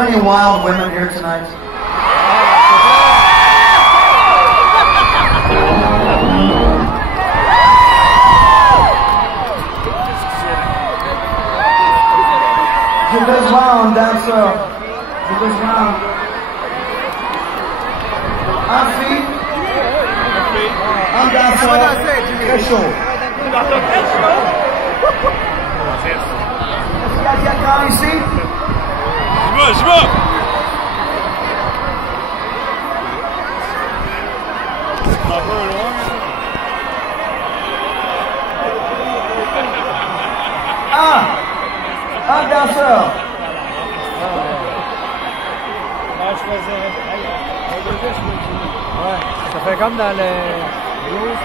there any wild women here tonight? Je vais round, danseur. Je vais round. Un fille. Un danseur. Très chaud. Est-ce qu'il y a quelqu'un ici? Je vais! Un danseur. Ouais, ça fait comme dans le blues.